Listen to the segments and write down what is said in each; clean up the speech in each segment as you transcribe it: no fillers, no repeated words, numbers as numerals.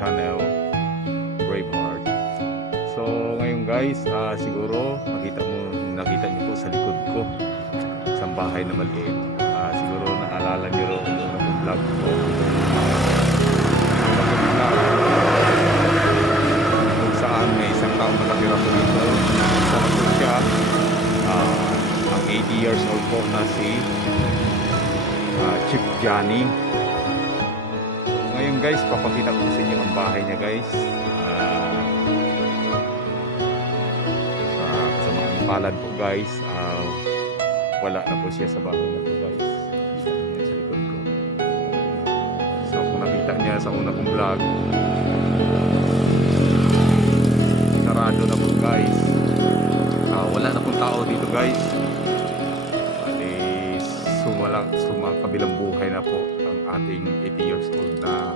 channel, Braveheart. So ngayon guys, siguro nakita niyo po sa likod ko isang bahay na maliit. Siguro naalala niyo rin yung vlog ko. Kung saan may isang taong nakatira po dito. Sana po siya, ang 80 years old po na si Chief Johnny. Ngayon guys, papakita ko sa inyo ang bahay niya guys. Sa mga palad po guys, wala na po siya sa bahay na po guys. Kita niya sa likod ko. So kung nakita niya sa una kong vlog, sarado na po guys. Wala na pong tao dito guys. Kabilang buhay na po ang ating 80 years old na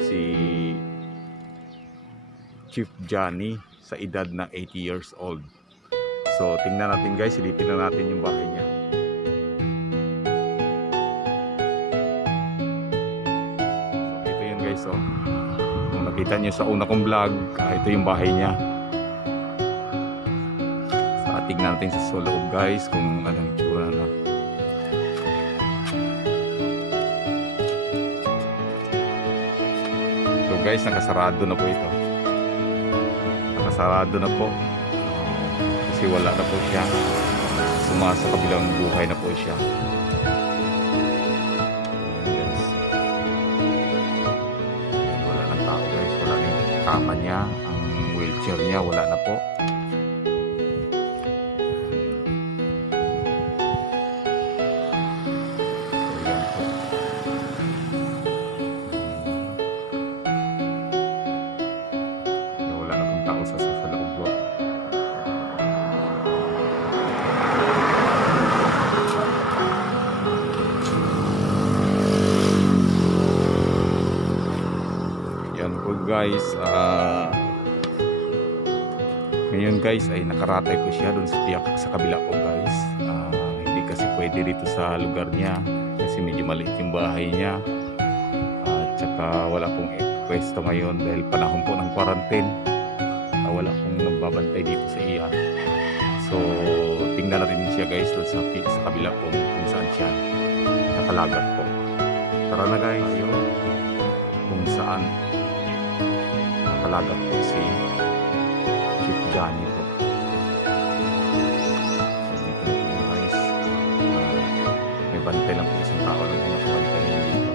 si Chief Johnny sa edad na 80 years old. So tingnan natin guys, silipin na natin yung bahay niya. So ito yun guys, oh. Kung nakita niyo sa una kong vlog, ito yung bahay niya. So tingnan natin sa loob guys kung anong tsura na. Guys, nakasarado na po ito. Nakasarado na po. Kasi wala na po siya. Sa kabilang buhay na po siya. Yes. Wala ng tao guys. Wala na yung kama niya. Ang wheelchair niya wala na po. Guys, ngayon guys ay nakaratay ko siya doon sa kabila po guys. Hindi kasi pwede dito sa lugar niya kasi medyo maliit yung bahay niya, at saka wala pong pwesto ngayon dahil panahon po ng quarantine. Wala pong nagbabantay dito sa iya. So tingnan natin siya guys doon sa kabila po kung saan siya nakalagat po. Tara na guys, kung saan nakalagat po si Chief Johnny po. So dito na po guys, may bantay lang po isang tao lang po nakabantay dito.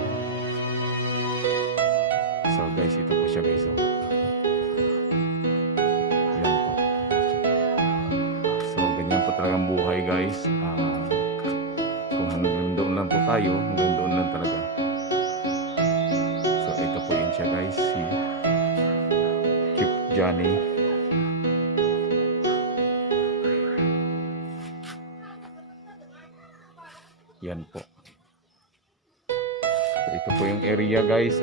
So guys, ito po siya guys, oh. Yan po. So ganyan po talagang buhay guys. Kung hanggang doon lang po tayo, hanggang doon lang talaga. So ito po yun siya guys, si Johnny. Yan po. So ito po yung area guys.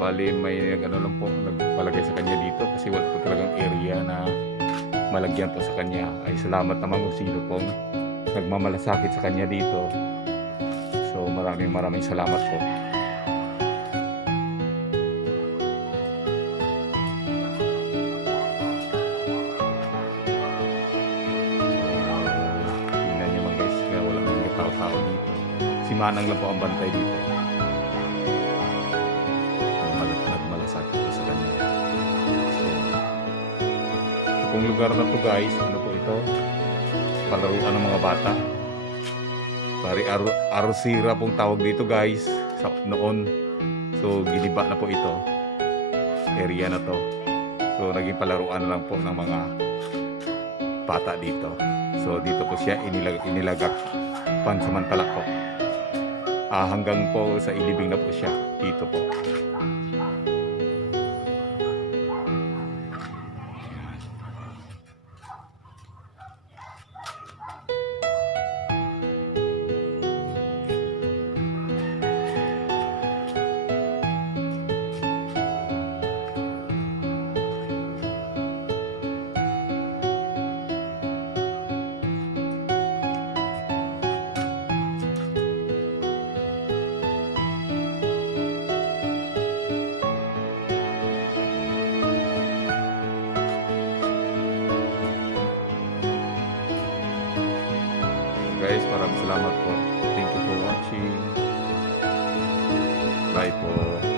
Bali may lang po nagpalagay sa kanya dito kasi wala po talagang area na malagyan po sa kanya. Ay salamat naman kung sino pong nagmamalasakit sa kanya dito. So maraming salamat po. Si Manang lang po ang bantay dito. Nagmalasakit po sa kanya. So, ito pong lugar na to guys, ano po ito? Palaruan ng mga bata. Pari arosira pong tawag dito guys noon. So giniba na po ito. Area na to. So naging palaruan lang po ng mga bata dito. So dito po siya inilagak pansamantala po. Hanggang po sa ilibing na po siya dito po. guys, maraming salamat po. Thank you for watching. Bye po.